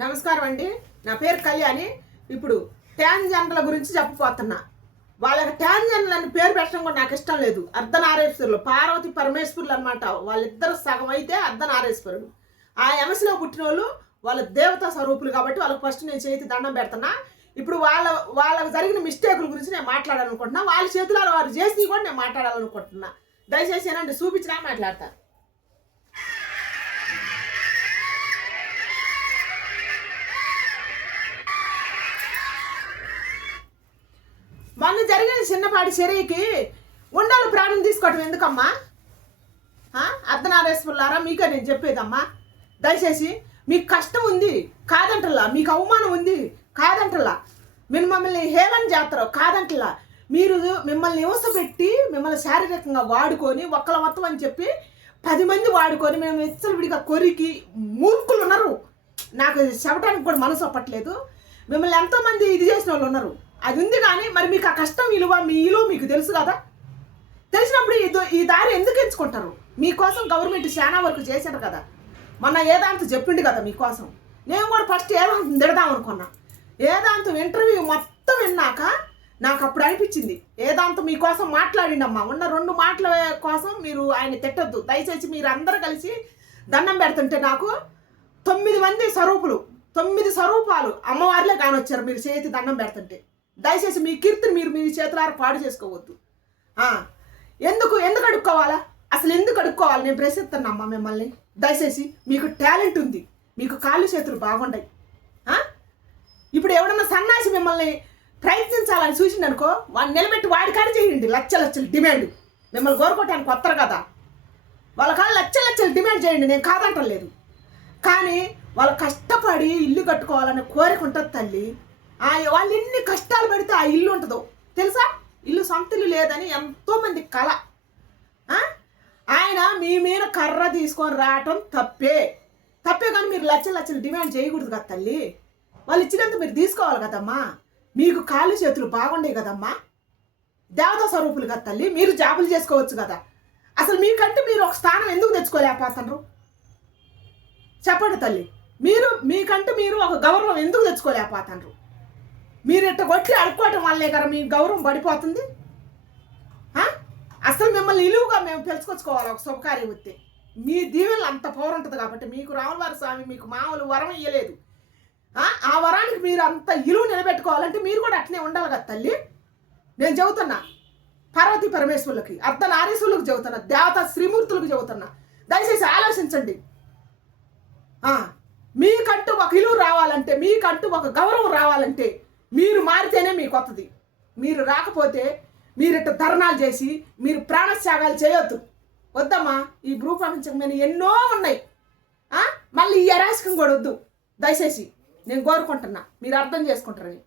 నమస్కారం అండి. నా పేరు కళ్యాణి. ఇప్పుడు ట్యాన్జెండర్ల గురించి చెప్పబోతున్నా. వాళ్ళకి ట్యాన్జెండర్లు అని పేరు పెట్టడం కూడా నాకు ఇష్టం లేదు. అర్ధనారేశ్వరులు పార్వతి పరమేశ్వరులు అనమాట వాళ్ళిద్దరు సగం అయితే అర్ధనారేశ్వరుడు. ఆ ఎమసిలో పుట్టిన వాళ్ళు వాళ్ళ దేవతా స్వరూపులు కాబట్టి వాళ్ళకి ఫస్ట్ నేను చేతి దండం పెడుతున్నా. ఇప్పుడు వాళ్ళ వాళ్ళకి జరిగిన మిస్టేకుల గురించి నేను మాట్లాడాలనుకుంటున్నా. వాళ్ళ చేతులలో వారు చేసి కూడా నేను మాట్లాడాలనుకుంటున్నా. దయచేసి ఏనండి చూపించినా మాట్లాడతాను చిన్నపాటి చెరీకి ఉండాలి ప్రాణం తీసుకోవటం ఎందుకమ్మా? అర్ధనారేశ్వరులారా మీకే నేను చెప్పేదమ్మా. దయచేసి మీకు కష్టం ఉంది కాదంటలా మీకు అవమానం ఉంది కాదంటలా. మీరు మమ్మల్ని హేళన చేస్తారు కాదంటలా. మీరు మిమ్మల్ని హింస పెట్టి మిమ్మల్ని శారీరకంగా వాడుకొని ఒక్కల మొత్తం అని చెప్పి పది మంది వాడుకొని మేము విడిగా కొరికి మూర్ఖులు ఉన్నారు నాకు చెప్పడానికి కూడా మనసు ఒప్పట్లేదు మిమ్మల్ని ఎంతోమంది ఇది చేసిన వాళ్ళు ఉన్నారు. అది ఉంది కానీ మరి మీకు ఆ కష్టం విలువ మీ విలువ మీకు తెలుసు కదా? తెలిసినప్పుడు ఈ దో- ఈ దారి ఎందుకు ఎంచుకుంటారు? మీకోసం గవర్నమెంట్ చాలా వరకు చేశారు కదా. మొన్న ఏదాంత చెప్పిండు కదా మీకోసం నేను కూడా ఫస్ట్ ఏదాంతం తిడదాం అనుకున్నా. ఏదాంతం ఇంటర్వ్యూ మొత్తం విన్నాక నాకు అప్పుడు అనిపించింది. ఏదాంతం మీకోసం మాట్లాడిండమ్మా. ఉన్న రెండు మాటల కోసం మీరు ఆయన తిట్టద్దు. దయచేసి మీరు అందరు కలిసి దండం పెడుతుంటే నాకు తొమ్మిది మంది స్వరూపులు తొమ్మిది స్వరూపాలు అమ్మవారిలే కానొచ్చారు మీరు చేతి దండం పెడుతుంటే. దయచేసి మీ కీర్తిని మీరు మీ చేతులారా పాడు చేసుకోవద్దు. ఎందుకు ఎందుకు అడుక్కోవాలా? అసలు ఎందుకు అడుక్కోవాలి? నేను ప్రశ్నిస్తున్నామ్మా మిమ్మల్ని. దయచేసి మీకు టాలెంట్ ఉంది. మీకు కాళ్ళు చేతులు బాగుంటాయి ఇప్పుడు ఎవడన్నా సన్నాసి మిమ్మల్ని ప్రయత్నించాలని చూసింది అనుకో వాడిని నిలబెట్టి వాడి కాడ చేయండి. లక్ష లక్షలు డిమాండ్. మిమ్మల్ని కోరుకోవటానికి వస్తారు కదా. వాళ్ళ కాడ లచ్చ లచ్చలు డిమాండ్ చేయండి. నేను కాదంటలేదు. కానీ వాళ్ళు కష్టపడి ఇల్లు కట్టుకోవాలనే కోరిక ఉంటుంది తల్లి. వాళ్ళు ఎన్ని కష్టాలు పడితే ఆ ఇల్లు ఉంటుందో. తెలుసా? ఇల్లు సొంతలు లేదని ఎంతోమంది కళ ఆయన మీ మీద కర్ర తీసుకొని రావటం తప్పే. తప్పే కానీ మీరు లచ్చలు లక్షలు డిమాండ్ చేయకూడదు కదా తల్లి. వాళ్ళు ఇచ్చినంత మీరు తీసుకోవాలి కదమ్మా. మీకు కాళ్ళు చేతులు బాగుండేవి కదమ్మా. దేవతా స్వరూపులు కదా తల్లి. మీరు జాబులు చేసుకోవచ్చు కదా. అసలు మీకంటే మీరు ఒక స్థానం ఎందుకు తెచ్చుకోలేకపోతున్నారు చెప్పండి తల్లి. మీరు మీకంటే మీరు ఒక గౌరవం ఎందుకు తెచ్చుకోలేకపోతున్నారు మీరు ఇట్ట కొట్టి అడుక్కోవటం వల్లే కదా మీ గౌరవం పడిపోతుంది. అసలు మిమ్మల్ని ఇలువుగా మేము పిలుచుకొచ్చుకోవాలి ఒక శుభకార్యం వస్తే. మీ దీవెనలు అంత పవర్ ఉంటుంది కాబట్టి మీకు రాములవారి స్వామి మీకు మామూలు వరం ఇయ్యలేదు. ఆ? వరానికి మీరు అంత ఇలువ నిలబెట్టుకోవాలంటే మీరు కూడా అట్లే ఉండాలి కదా తల్లి. నేను చెబుతున్నా పార్వతి పరమేశ్వరులకి అర్ధనారీశ్వరులకు చెబుతున్నా దేవత శ్రీమూర్తులకు చెబుతున్నా. దయచేసి ఆలోచించండి. మీకంటూ ఒక ఇలువ రావాలంటే మీకంటూ ఒక గౌరవం రావాలంటే మీరు మారితేనే మీ కొత్తది. మీరు రాకపోతే మీరు ఇట్ట ధర్నాలు చేసి మీరు ప్రాణత్యాగాలు చేయొద్దు. వద్దమ్మా ఈ భూ ఎన్నో ఉన్నాయి. మళ్ళీ ఈ అరాచకం కూడా వద్దు. దయచేసి నేను కోరుకుంటున్నా. మీరు అర్థం చేసుకుంటారని.